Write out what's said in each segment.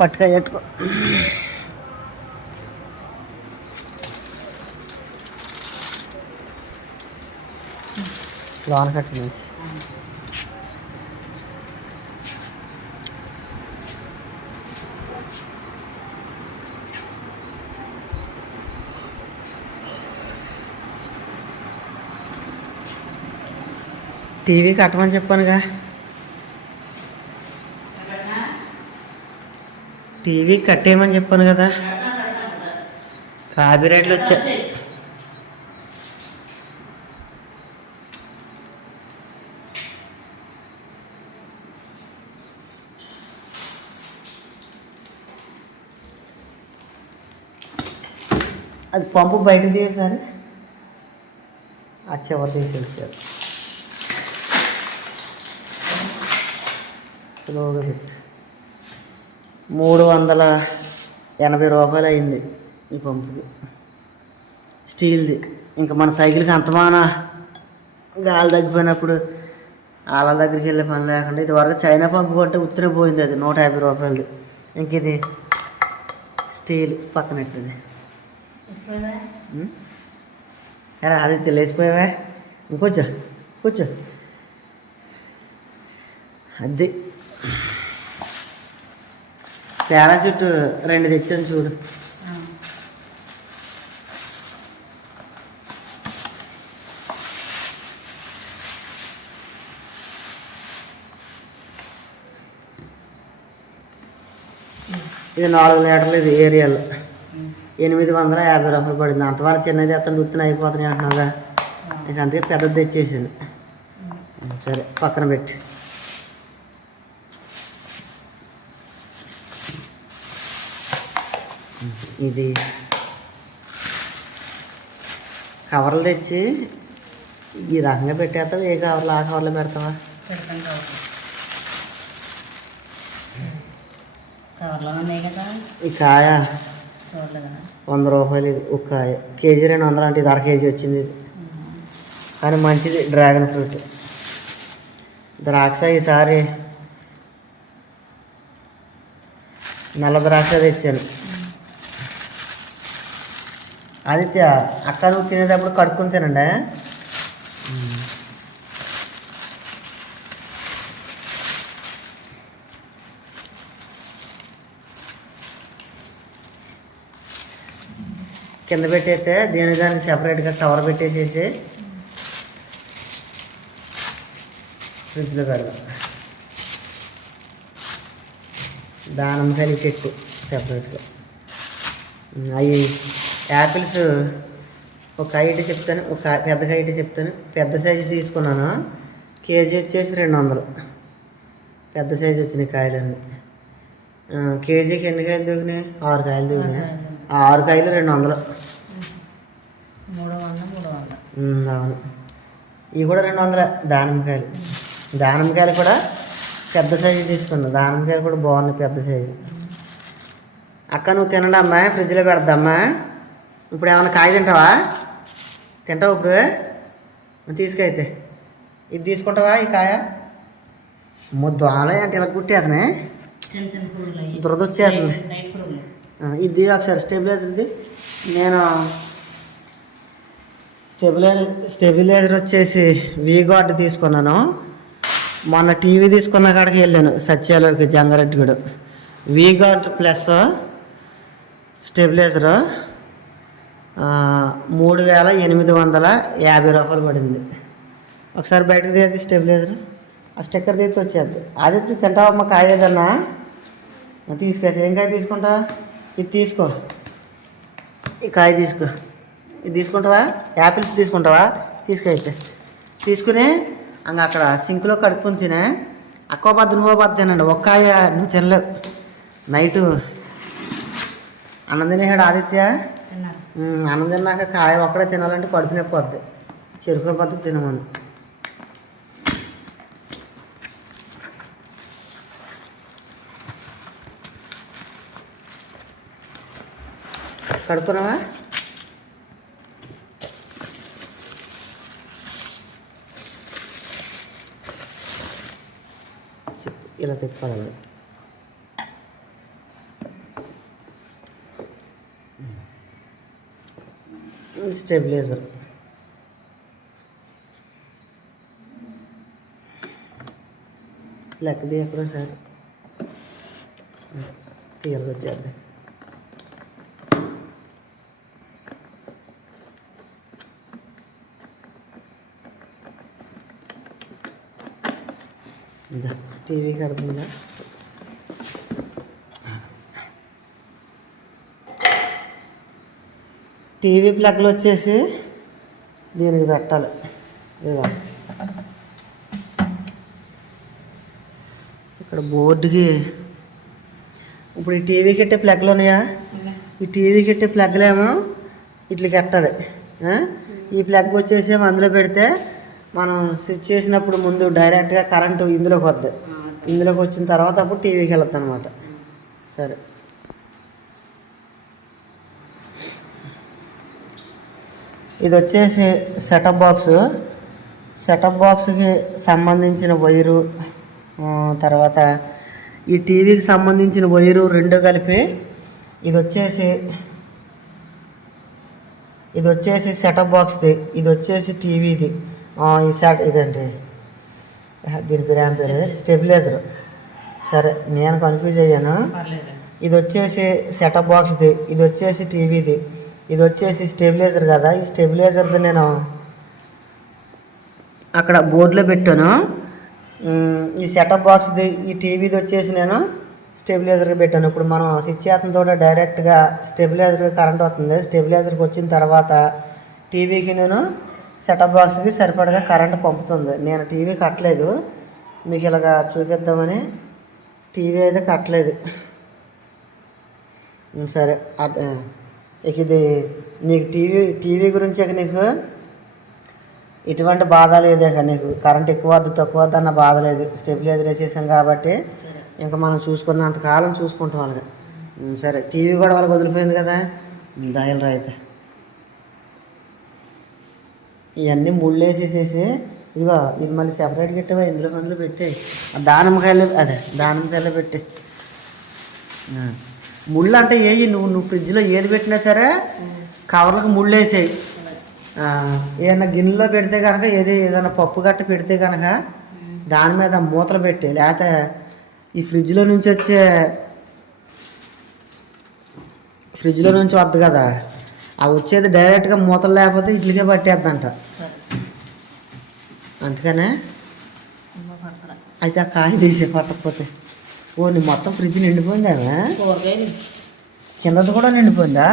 పట్టుక పెట్టుకో లోన కట్టినేసి టీవీ కట్టమని చెప్పానుగా. టీవీ కట్టేయమని చెప్పాను కదా. కాపీరైట్లు వచ్చా. అది పంపు బయట తీసారి ఆ చివరి తీసి వచ్చారు స్లోగా పెట్టు. మూడు వందల ఎనభై రూపాయలు అయింది ఈ పంపుకి. స్టీల్ది. ఇంకా మన సైకిల్కి అంతమాన గాలి తగ్గిపోయినప్పుడు వాళ్ళ దగ్గరికి వెళ్ళే పని లేకుండా ఇది వరకు చైనా పంపు కొంటే ఉత్తరే పోయింది అది నూట యాభై రూపాయలది. ఇంక ఇది స్టీల్ పక్కనట్టుది? ఎరా అది తెలిసిపోయావా? ఇంకొచ్చా కూర్చో. అది పారాషూట్ రెండు తెచ్చాను చూడు. ఇది నాలుగు లీటర్లు ఇది ఏరియాలో. ఎనిమిది వందల యాభై రూపాయలు పడింది. అంతవరకు చిన్నది అతను గుర్తున అయిపోతున్నాయి అంటున్నావుగా. నీకు అందుకే పెద్దది తెచ్చేసింది సరే పక్కన పెట్టి. ఇది కవర్లు తెచ్చి ఈ రకంగా పెట్టేస్తావా? ఏ కవర్లు? ఆ కవర్లో పెడతావా? ఈ కాయ వంద రూపాయలు ఇది. ఒక కాయ. కేజీ రెండు వందలు అంటే ఇది అర కేజీ వచ్చింది ఇది. కానీ మంచిది. Dragon fruit. ద్రాక్ష ఈసారి నల్ల ద్రాక్ష తెచ్చాను. ఆదిత్య అక్క నువ్వు తినేటప్పుడు కడుక్కుని తినండి. కింద పెట్టేస్తే దేని దానికి సెపరేట్గా కవర్ పెట్టేసేసి ఫ్రిడ్జ్లో పెడదాం. దానిమ్మకాయలు పెట్టు సెపరేట్గా. అవి యాపిల్స్ ఒక హైట్ చెప్తాను ఒక పెద్ద హైట్ చెప్తాను. పెద్ద సైజు తీసుకున్నాను. కేజీ వచ్చేసి రెండు వందలు. పెద్ద సైజు వచ్చినాయి కాయలన్నీ. కేజీకి ఎన్ని కాయలు దిగినాయి ఆరు కాయలు దిగినాయి ఆరు కాయలు రెండు వందలు. మూడు వందలు అవును. ఇవి కూడా రెండు వందల దానిమ్మకాయలు. దానిమ్మకాయలు కూడా పెద్ద సైజు తీసుకున్నా. దానిమ్మకాయలు కూడా బాగున్నాయి పెద్ద సైజు అక్క నువ్వు తినడమ్మా ఫ్రిడ్జ్లో పెడదామ్మా ఇప్పుడు ఏమైనా కాయ తింటావా? తింటావు ఇప్పుడు? తీసుకైతే ఇది తీసుకుంటావా ఈ కాయ? దోమలే అంటే ఇలా కుట్టేతనే చిన్న చిన్న పురుగులు అయ్యి. దురద వచ్చేస్తుంది నైట్ పురుగులు. ఆ, ఇది ఒకసారి. స్టెబిలైజర్ది నేను స్టెబిలైజర్ స్టెబిలైజర్ వచ్చేసి వీ గార్డ్ తీసుకున్నాను. మొన్న టీవీ తీసుకున్న కాడికి వెళ్ళాను. సత్యాలోకి Jangareddiguda V guard plus stabilizer. మూడు వేల ఎనిమిది వందల యాభై రూపాయలు పడింది. ఒకసారి బయటకు తీయద్ది స్టెబిలైజర్. ఆ స్టిక్కర్ తీసి వచ్చేది. అది తింటావమ్మా కాయదన్నా? తీసుకెళ్తే ఏం కాయ తీసుకుంటా? ఇది తీసుకో. ఈ కాయ తీసుకో. ఇది తీసుకుంటావా? యాపిల్స్ తీసుకుంటావా? తీసుకైతే అయితే. తీసుకుని అంగ అక్కడ సింక్లో కడుపుని తినే. అక్కో బద్ద నువ్వో బద్ద తినండి. ఒక్క కాయ నువ్వు తినలేవు. నైటు అన్నం తినేసాడు ఆదిత్య. అన్నం తిన్నాక కాయ ఒక్కడే తినాలంటే కడుపు నొప్పి వద్దు. చెరుకు పద్ధతి తినమని. కడుపునవా ఇలా తిప్పాలి ఇది స్టెబిలైజర్ లెక్కది ఎక్కడో సార్ తీయలకు వచ్చేద్దాం ఇదా టీవీ కడుతుందా టీవీ ప్లగ్లు వచ్చేసి దీనికి పెట్టాలి. ఇదిగో. ఇక్కడ బోర్డుకి ఇప్పుడు ఈ టీవీ కట్టే ప్లగ్లు ఉన్నాయా? ఈ టీవీ కట్టే ప్లగ్లేమో ఇట్లకి పెట్టాలి ఈ ప్లగ్ వచ్చేసి అందులో పెడితే మనం స్విచ్ చేసినప్పుడు ముందు డైరెక్ట్గా కరెంటు ఇందులోకి వద్దు. ఇందులోకి వచ్చిన తర్వాత అప్పుడు టీవీకి వెళ్తుంది అనమాట సరే. ఇది వచ్చేసి సెటప్ బాక్స్ సెటప్ బాక్స్కి సంబంధించిన వైరు తర్వాత ఈ టీవీకి సంబంధించిన వైరు రెండు కలిపి ఇది వచ్చేసి ఇది వచ్చేసి సెటప్ బాక్స్ది ఇది వచ్చేసి టీవీది. ఈ సెట్ ఇదండి దీని పేరు ఏం పేరు? స్టెబిలైజర్. సరే నేను కన్ఫ్యూజ్ అయ్యాను. ఇది వచ్చేసి సెటప్ బాక్స్ది ఇది వచ్చేసి టీవీది. ఇది వచ్చేసి స్టెబిలైజర్ కదా? ఈ స్టెబిలైజర్ది నేను అక్కడ బోర్డులో పెట్టాను. ఈ సెటప్ బాక్స్ది ఈ టీవీది వచ్చేసి నేను స్టెబిలైజర్కి పెట్టాను. ఇప్పుడు మనం స్విచ్ చేతనతో డైరెక్ట్గా స్టెబిలైజర్కి కరెంట్ వస్తుంది. స్టెబిలైజర్కి వచ్చిన తర్వాత టీవీకి నేను సెటప్ బాక్స్కి సరిపడగా కరెంట్ పంపుతుంది. నేను టీవీ కట్టలేదు. మీకు ఇలాగా చూపిద్దామని టీవీ అయితే కట్టలేదు. సరే. అదే ఇక ఇది నీకు టీవీ టీవీ గురించి ఇక నీకు ఎటువంటి బాధ లేదు ఇక నీకు. కరెంట్ ఎక్కువ వద్దు తక్కువ వద్దు అన్న బాధ లేదు. స్టెబిలైజర్ వేసేసాం కాబట్టి ఇంకా మనం చూసుకున్నంత కాలం చూసుకుంటాం వాళ్ళకి సరే. టీవీ కూడా వాళ్ళకి వదిలిపోయింది కదా. దాయలు అయితే. ఇవన్నీ ముళ్ళు వేసేసేసి ఇదిగో ఇది మళ్ళీ సెపరేట్ పెట్టేవా ఇందులో అందులో పెట్టి దానిమ్మకాయలు అదే దానిమ్మకాయలు పెట్టి ముళ్ళు అంటే ఏవి నువ్వు నువ్వు ఫ్రిడ్జ్లో ఏది పెట్టినా సరే కవర్లకు ముళ్ళు వేసేయి. ఏదైనా గిన్నెలో పెడితే కనుక ఏది ఏదైనా పప్పు గట్ట పెడితే కనుక దాని మీద మూతలు పెట్టి లేకపోతే ఈ ఫ్రిడ్జ్లో నుంచి వచ్చే ఫ్రిడ్జ్లో నుంచి వద్దు కదా. ఆ వచ్చేది డైరెక్ట్గా మూతలు లేకపోతే ఇడ్లీకే పట్టేద్దంట. అందుకనే అయితే ఆ కాయ తీసే పట్టకపోతే. ఓ నీ మొత్తం ఫ్రిడ్జ్ నిండిపోయిందా కూరగాయలు. కిందది కూడా నిండిపోయిందా?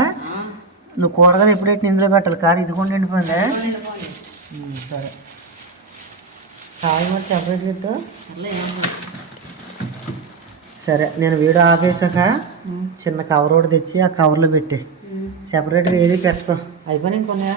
నువ్వు కూరగాయలు ఎప్పుడైతే ఇందులో పెట్టాలి? కానీ ఇది కూడా నిండిపోయిందా? సరే. కాయ మరి కాదు. సరే నేను వీడియో ఆపేసాక చిన్న కవర్ ఒకటి తెచ్చి ఆ కవర్లో పెట్టి. సెపరేట్గా ఏది పెట్టుకో. అయిపోయినాయి ఇంకొన్నాయా?